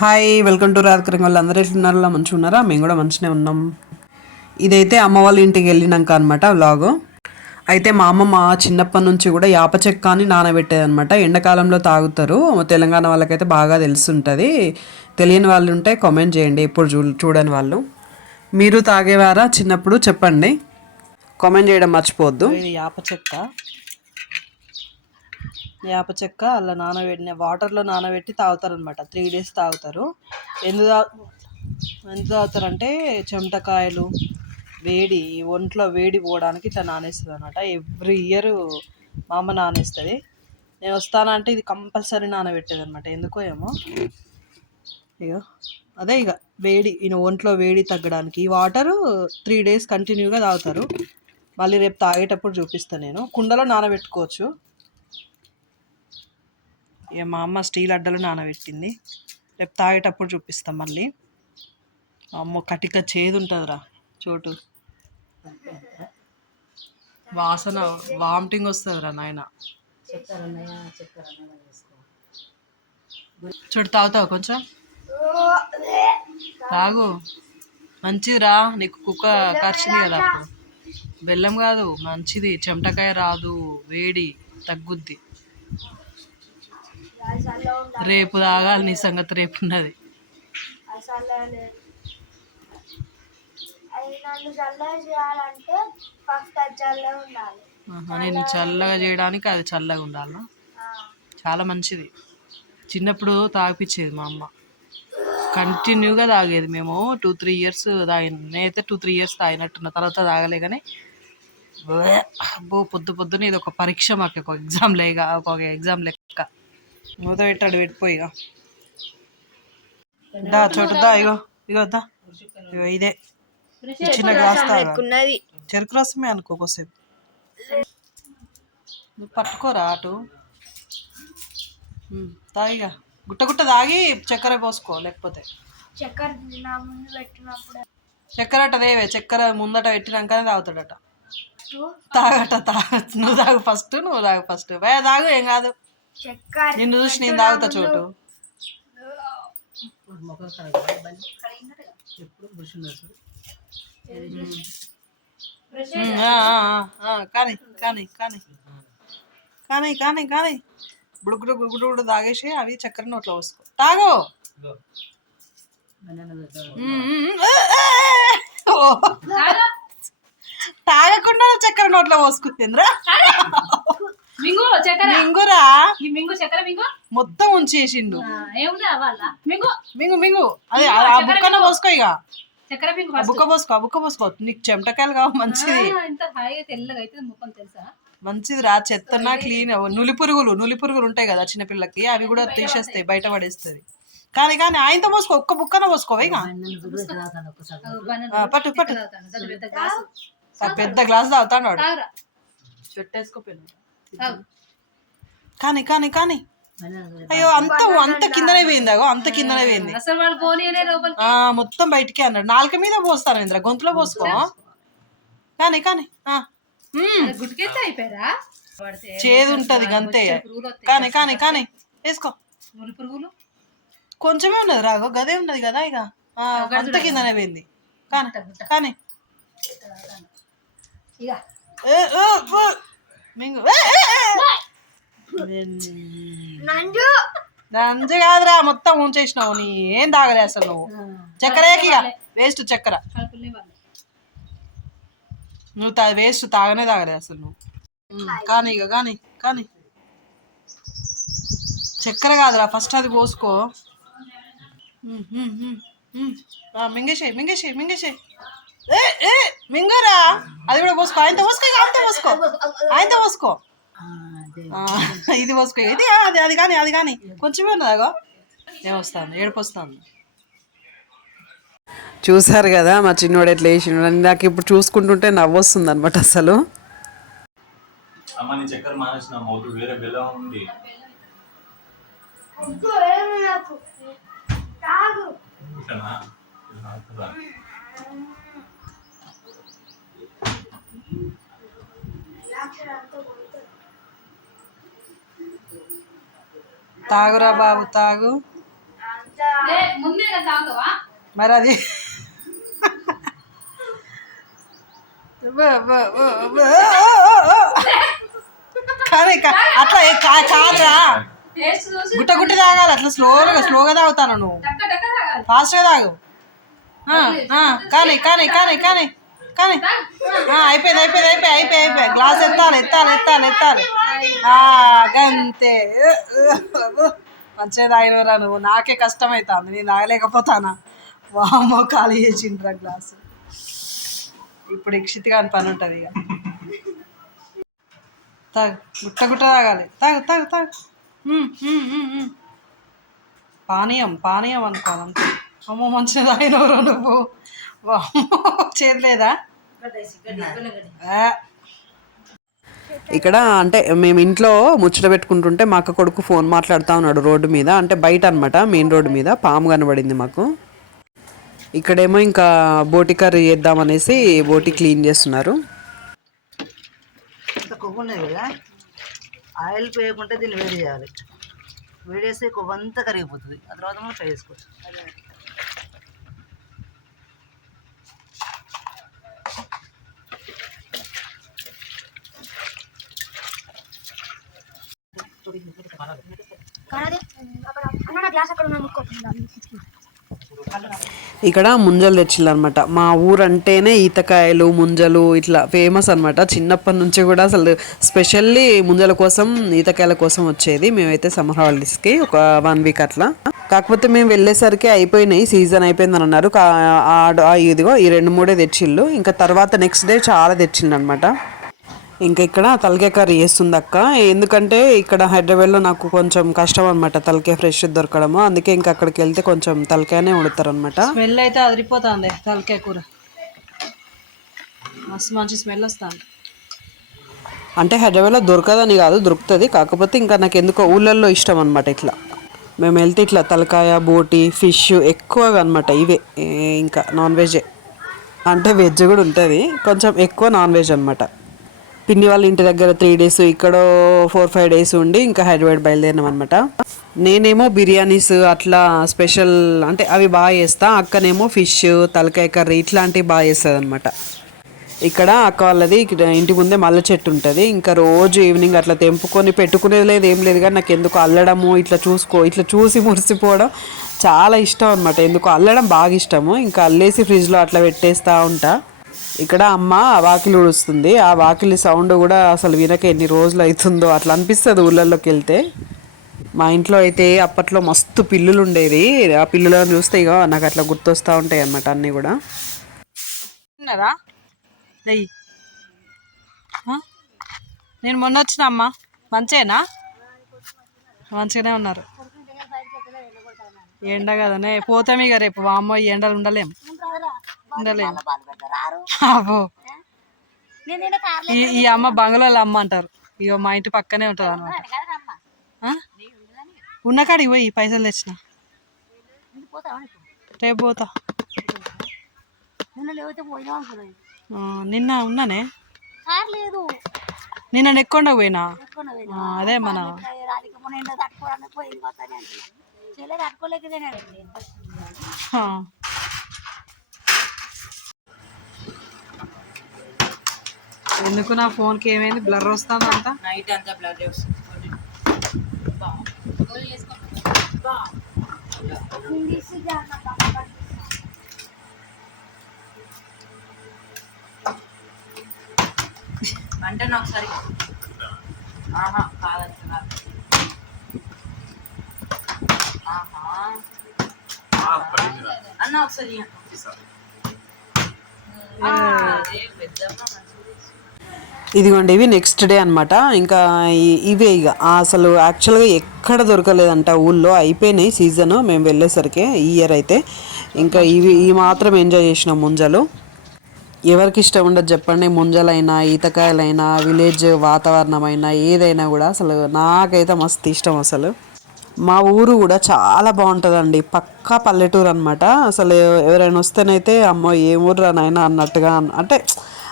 Hi welcome to రాధకరం వాళ్ళు అందరూ ఎట్లున్నారో మంచిగా ఉన్నారా? మేము కూడా మంచినే ఉన్నాం. ఇదైతే అమ్మ వాళ్ళ ఇంటికి వెళ్ళినాక అనమాట వ్లాగ్ అయితే మా అమ్మ మా చిన్నప్పటి నుంచి కూడా యాప చెక్క అని నానబెట్టేదనమాట ఎండాకాలంలో తాగుతారు. తెలంగాణ వాళ్ళకైతే బాగా తెలుసుంటుంది. తెలియని వాళ్ళు ఉంటే కామెంట్ చేయండి. ఎప్పుడు చూ చూడని వాళ్ళు. మీరు తాగేవారా? చిన్నప్పుడు చెప్పండి. కామెంట్ చేయడం మర్చిపోవద్దు. యాప చెక్క. వేప చెక్క అలా నానబెట్టిన వాటర్లో నానబెట్టి తాగుతారనమాట త్రీ డేస్ తాగుతారు. ఎందుకు తా ఎందుకు తాగుతారంటే చెమటకాయలు వేడి ఒంట్లో వేడి పోవడానికి ఇట్లా నానేస్తుంది అనమాట ఎవ్రీ ఇయర్ మా అమ్మ నానేస్తుంది. నేను వస్తానంటే ఇది కంపల్సరీ నానబెట్టేది అనమాట ఎందుకో ఏమో. ఇక అదే ఇక వేడి ఈయన ఒంట్లో వేడి తగ్గడానికి. ఈ వాటరు త్రీ డేస్ కంటిన్యూగా తాగుతారు. మళ్ళీ రేపు తాగేటప్పుడు చూపిస్తాను నేను. కుండలో నానబెట్టుకోవచ్చు. ఇక మా అమ్మ స్టీల్ అడ్డలు నానబెట్టింది. రేపు తాగేటప్పుడు చూపిస్తాం మళ్ళీ. అమ్మ కటిక చేదు ఉంటుందిరా చోటు. వాసన వామిటింగ్ వస్తుందిరా నాయన. చూడు తాగుతావు కొంచెం? తాగు. మంచిదిరా నీకు కుక్క కరిచింది కదా బెల్లం కాదు మంచిది. చెమటకాయ రాదు వేడి తగ్గుద్ది. రేపు తాగాలి నీ సంగతి రేపు ఉన్నది. నేను చల్లగా చేయడానికి అది చల్లగా ఉండాలా? చాలా మంచిది. చిన్నప్పుడు తాగిపించేది మా అమ్మ. కంటిన్యూగా తాగేది మేము. టూ త్రీ ఇయర్స్ తాగిన నేనైతే టూ త్రీ ఇయర్స్ తాగినట్టున్న. తర్వాత తాగలే కానీ అబ్బో పొద్దు పొద్దున ఇది ఒక పరీక్ష మాకు ఒక ఎగ్జామ్ లేక ఒక ఎగ్జామ్ లెక్క. మూత పెట్టాడు పెట్టిపోయిగా దా చోటు దా ఇగో ఇగో దా ఇగో ఇదే చిన్న గ్లాస్ చెరుకు రసమే అనుకో కొద్దిసేపు నువ్వు పట్టుకోరా అటు తాగిగా గుట్ట గుట్ట తాగి చక్కెర పోసుకో లేకపోతే చక్కెర ముందు పెట్టినప్పుడు చక్కెర అట దేవే చక్కెర ముందట పెట్టినాకనే తాగుతాడట తాగట తాగ నువ్వు తాగు ఫస్ట్ నువ్వు తాగు ఫస్ట్ తాగు ఏం కాదు నిన్ను చూసి నేను తాగుతా చోటు. కానీ కానీ కానీ. కానీ కానీ కానీ. బుడుగుడు బుడుగుడు బుడుగుడు తాగేసి అవి చక్కెర నోట్లో పోసుకో. తాగు. తాగకుండా చక్కెర నోట్లో పోసుకుంటుందిరా మింగు చక్కెర. మింగురా? ఈ మింగు చక్కెర మింగు? మొత్తం ఉంచేసిండు. వాళ్ళ? మింగు. మింగు మింగు. అది ఆ బుక్కన పోసుకో ఇక చక్కెర మింగు బుక్క పోసుకో ఆ బుక్క పోసుకో. నీకు చెమటకాయలు కావు మంచిది. ఇంత హాయిగా తెల్లగా అయితే ముఖం తెలుసా? మంచిది రా చెత్తన క్లీన్. నులి పురుగులు నులి పురుగులు ఉంటాయి కదా చిన్నపిల్లకి అవి కూడా తీసేస్తాయి బయట పడేస్తుంది కానీ కానీ ఆయనతో పోసుకో ఒక్క బుక్కన పోసుకో ఇక పట్టు పట్టు. పెద్ద గ్లాసు. తాగుతాడు. చెట్టేసుకోపోయినా కానీ కానీ కానీ. అయ్యో అంత అంత కిందనే పోయింది అగో అంత కిందనే పోయింది. అసలు వాళ్ళు పోనీయలే మొత్తం బయటికి అన్నాడు. నాలుక మీద పోస్తాను ఇంద్ర. గొంతులో పోసుకో. కానీ కానీ గుట్టుకెత్తే అయిపోయారా? చేదు ఉంటది గంతే. కానీ కానీ కానీ వేసుకో. పురుగులు? కొంచెమే ఉన్నది రాగో గదే ఉన్నది కదా ఇక. అంత కిందనే పోయింది. కానీ కానీ. ఇక. మింగు. నంజు. నంజు కాదురా మొత్తం ఉంచేసినావు. నీ ఏం తాగలే అసలు నువ్వు? చక్కెర ఇక వేస్ట్ చక్కెర. నువ్వు తా వేస్ట్ తాగనే తాగలే అసలు నువ్వు. కానీ ఇక కానీ కానీ. చక్కెర కాదురా ఫస్ట్ అది పోసుకో. మింగేసేయ్ మింగేసేయ్ మింగేసేయ్. ఏ ఏ మింగురా? అది కూడా పోసుకో. ఆయనతో పోసుకో ఆయనతో పోసుకో. ఆయనతో పోసుకో. ఇది పోసుకో. ఇది ఆ, అది అది కానీ అది కానీ. కొంచెమే ఉన్నదాగో ఏమొస్తాను ఏడుపు వస్తాను చూసారు కదా మా చిన్నోడు ఎట్లా వేసిండు నాకు ఇప్పుడు చూసుకుంటుంటే నవ్వొస్తుంది అనమాట అసలు. అమ్మ నీ చక్కెర మానేసిన మౌతు వేరే బెల్లం ఉంది. తాగు ఓకేనా? ఇది నాకు ద్రాక్ష అంతా కొడుతుంది తాగురా బాబు తాగు. మరి అది. కానీ అట్లా కాదురా. గుట్ట గుట్ట తాగాలి అట్లా స్లోగా స్లోగా తాగుతాను నువ్వు. ఫాస్ట్గా తాగు. కానీ కానీ కానీ కానీ. కానీ అయిపోయింది అయిపోయింది అయిపోయి అయిపోయి అయిపోయి. గ్లాస్ ఎత్తాలి ఎత్తాలి ఎత్తాలి ఎత్తాలి. ఆ, గంతే. మంచిగా తాగినరా నువ్వు. నాకే కష్టమవుతుంది నేను తాగలేకపోతానా? వామ్మో ఖాళీ చేసిండ్రా గ్లాసు. ఇప్పుడు ఇక్షిత్ కాని పని ఉంటుంది ఇక. తాగు గుట్ట గుట్ట తాగాలి. తాగు తాగు తాగు. పానీయం పానీయం అనుకోవాలి అమ్మో మంచిగా తాగినవరా నువ్వు. వామ్మో చేయలేదా ఇక్కడ అంటే మేము ఇంట్లో ముచ్చట పెట్టుకుంటుంటే మా అక్క కొడుకు ఫోన్ మాట్లాడుతూ ఉన్నాడు రోడ్డు మీద అంటే బయట అనమాట మెయిన్ రోడ్డు మీద పాము కనబడింది మాకు. ఇక్కడేమో ఇంకా బోటి కర్రీ చేద్దామనేసి బోటి క్లీన్ చేస్తున్నారు. ఆయిల్ పోయకుంటే దీన్ని వేడి చేయాలి. వేడి చేస్తే కొవ్వంతా కరిగిపోతుంది. ఆ తర్వాత మనం ఫ్రై చేసుకోవచ్చు కాదే అక్కడ అన్న నా గ్లాస్ అక్కడ ఉన్న ముక్కోకుండా ఇక్కడ ముంజలు తెచ్చిల్లనమాట మా ఊరంటేనే ఈతకాయలు ముంజలు ఇట్లా ఫేమస్ అనమాట చిన్నప్పటి నుంచి కూడా అసలు స్పెషల్లీ ముంజల కోసం ఈతకాయల కోసం వచ్చేది. మేమైతే సమ్మర్ హాలిడేస్కి ఒక వన్ వీక్ అట్లా. కాకపోతే మేము వెళ్ళేసరికి అయిపోయినాయి సీజన్ అయిపోయిందని అన్నారు. కా- ఇదిగో ఈ రెండు మూడే తెచ్చిళ్ళు. ఇంకా తర్వాత నెక్స్ట్ డే చాలా తెచ్చిండు అనమాట ఇంకా ఇక్కడ తలకాయ కర్రీ చేస్తుంది అక్క. ఎందుకంటే ఇక్కడ హైదరాబాద్లో నాకు కొంచెం కష్టం అనమాట తలకాయ ఫ్రెష్ దొరకడము. అందుకే ఇంకా అక్కడికి వెళ్తే కొంచెం తలకాయనే వండుతారు అనమాట స్మెల్ అయితే అదిరిపోతుంది తలకాయ కూర. మస్తు మంచి స్మెల్ వస్తుంది. అంటే హైదరాబాద్లో దొరకదని కాదు దొరుకుతుంది. కాకపోతే ఇంకా నాకు ఎందుకో ఊళ్ళల్లో ఇష్టం అనమాట ఇట్లా. మేము వెళ్తే ఇట్లా తలకాయ బోటి ఫిష్ ఎక్కువగా అనమాట ఇవే. ఇంకా నాన్ వెజే. అంటే వెజ్ కూడా ఉంటుంది. కొంచెం ఎక్కువ నాన్ వెజ్ అనమాట పిన్ని వాళ్ళ ఇంటి దగ్గర త్రీ డేస్ ఇక్కడ ఫోర్ ఫైవ్ డేస్ ఉండి ఇంకా హైదరాబాద్ బయలుదేరినాం అనమాట నేనేమో బిర్యానీస్ అట్లా స్పెషల్ అంటే అవి బాగా చేస్తా అక్కనేమో ఫిష్ తలకాయ కర్రీ ఇట్లాంటివి బాగా చేస్తుంది అనమాట ఇక్కడ అక్క వాళ్ళది ఇక్కడ ఇంటి ముందే మల్ల చెట్టు ఉంటుంది. ఇంకా రోజు ఈవినింగ్ అట్లా తెంపుకొని పెట్టుకునేది లేదు ఏం లేదు. కానీ నాకు ఎందుకు అల్లడము ఇట్లా చూసుకో ఇట్లా చూసి మురిసిపోవడం చాలా ఇష్టం అనమాట ఎందుకు అల్లడం బాగా ఇష్టము. ఇంకా అల్లేసి ఫ్రిడ్జ్లో అట్లా పెట్టేస్తూ ఉంటా. ఇక్కడ అమ్మ వాకిలి ఊడుస్తుంది. ఆ వాకిలి సౌండ్ కూడా అసలు వినక ఎన్ని రోజులు అవుతుందో అట్లా అనిపిస్తుంది ఊళ్ళల్లోకి వెళ్తే. మా ఇంట్లో అయితే అప్పట్లో మస్తు పిల్లులు ఉండేది. ఆ పిల్లులను చూస్తే ఇక నాకు అట్లా గుర్తొస్తూ ఉంటాయి అన్నమాట అన్నీ కూడా. తిన్నారా నేను మొన్న వచ్చిన అమ్మ. మంచేనా? మంచిగానే ఉన్నారు. ఎండ కదనే పోతాం ఇక రేపు. వామ్మో ఈ ఎండలు ఉండలేము ఉండలేం. అబ్బో. ఈ అమ్మ బంగ్లాలో అమ్మ అంటారు. ఇగో మా ఇంటి పక్కనే ఉంటుంది అనమాట ఉన్న కాడికి పోయి పైసలు తెచ్చిన. రేపు పోతా. నిన్న ఉన్నానే? నిన్న నెక్కొండ పోయినా? అదే మన ఇంట్లో తట్టుకోవడానికి పోయింది మొత్తాన్ని అంటున్నాను చెల్లె తట్టుకోలేకదే ఆ. ఎందుకు నా ఫోన్కి ఏమైంది? బ్లర్ వస్తుంది అంతా నైట్ అంతా బ్లడ్ వస్తుంది. అంటే నాకు సరి ఆహా కాదంటున్నారు ఆహా. అన్న ఒకసారి పెద్దమ్మ ఇదిగోండి ఇవి నెక్స్ట్ డే అనమాట ఇంకా ఇవే ఇక. అసలు యాక్చువల్గా ఎక్కడ దొరకలేదంట ఊళ్ళో. అయిపోయినాయి సీజన్ మేము వెళ్ళేసరికి ఈ ఇయర్ అయితే. ఇంకా ఇవి ఈ మాత్రం ఎంజాయ్ చేసినాం ముంజలు. ఎవరికి ఇష్టం ఉండదు చెప్పండి. ముంజలైనా ఈతకాయలైనా విలేజ్ వాతావరణం అయినా ఏదైనా కూడా. అసలు నాకైతే మస్తు ఇష్టం అసలు. మా ఊరు కూడా చాలా బాగుంటుందండి. పక్కా పల్లెటూరు అనమాట అసలు ఎవరైనా వస్తేనైతే అమ్మో ఏ ఊరు నాయనా అన్నట్టుగా అంటే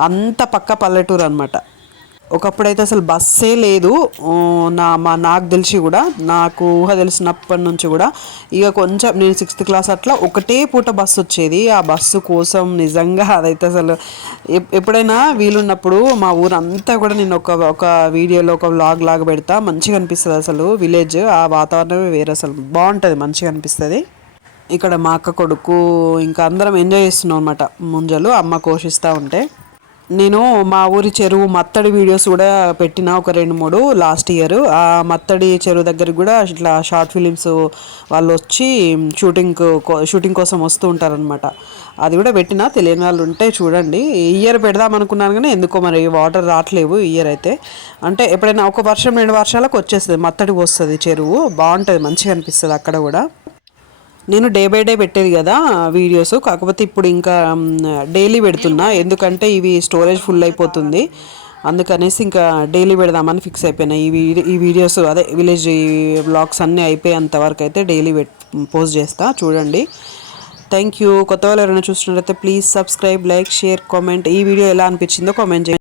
అంత పక్క పల్లెటూరు అనమాట ఒకప్పుడైతే అసలు బస్సే లేదు. నా మా నాకు తెలిసి కూడా నాకు ఊహ తెలిసినప్పటి నుంచి కూడా ఇక కొంచెం నేను సిక్స్త్ క్లాస్ అట్లా ఒకటే పూట బస్సు వచ్చేది. ఆ బస్సు కోసం నిజంగా అదైతే అసలు ఎప్- ఎప్పుడైనా వీలున్నప్పుడు మా ఊరంతా కూడా నేను ఒక ఒక వీడియోలో ఒక వ్లాగ్ లాగా పెడతా. మంచిగా అనిపిస్తుంది అసలు విలేజ్ ఆ వాతావరణమే వేరే అసలు. బాగుంటుంది మంచిగా అనిపిస్తుంది. ఇక్కడ మా అక్క కొడుకు ఇంకా అందరం ఎంజాయ్ చేస్తున్నాం అనమాట ముంజలు అమ్మ కోషిస్తూ ఉంటే. నేను మా ఊరి చెరువు మత్తడి వీడియోస్ కూడా పెట్టిన ఒక రెండు మూడు లాస్ట్ ఇయర్ ఆ మత్తడి చెరువు దగ్గర కూడా ఇట్లా షార్ట్ ఫిలిమ్స్ వాళ్ళు వచ్చి షూటింగ్ షూటింగ్ కోసం వస్తూ ఉంటారనమాట అది కూడా పెట్టిన తెలియని వాళ్ళు ఉంటే చూడండి. ఇయర్ పెడదాం అనుకున్నాను కానీ ఎందుకో మరి వాటర్ రావట్లేవు ఇయర్ అయితే. అంటే ఎప్పుడైనా ఒక వర్షం రెండు వర్షాలకు వచ్చేస్తుంది మత్తడికి వస్తుంది చెరువు. బాగుంటుంది మంచిగా అనిపిస్తుంది అక్కడ కూడా. నేను డే బై డే పెట్టేది కదా వీడియోస్. కాకపోతే ఇప్పుడు ఇంకా డైలీ పెడుతున్నా. ఎందుకంటే ఇవి స్టోరేజ్ ఫుల్ అయిపోతుంది. అందుకనేసి ఇంకా డైలీ పెడదామని ఫిక్స్ అయిపోయినా. ఈ వీడియో ఈ వీడియోస్ అదే విలేజ్ బ్లాగ్స్ అన్నీ అయిపోయేంత వరకు అయితే డైలీ పెట్ పోస్ట్ చేస్తా. చూడండి. థ్యాంక్ యూ కొత్త వాళ్ళు ఎవరైనా చూస్తున్నట్లయితే please subscribe like share comment. ఈ వీడియో ఎలా అనిపించిందో కామెంట్ చేయండి.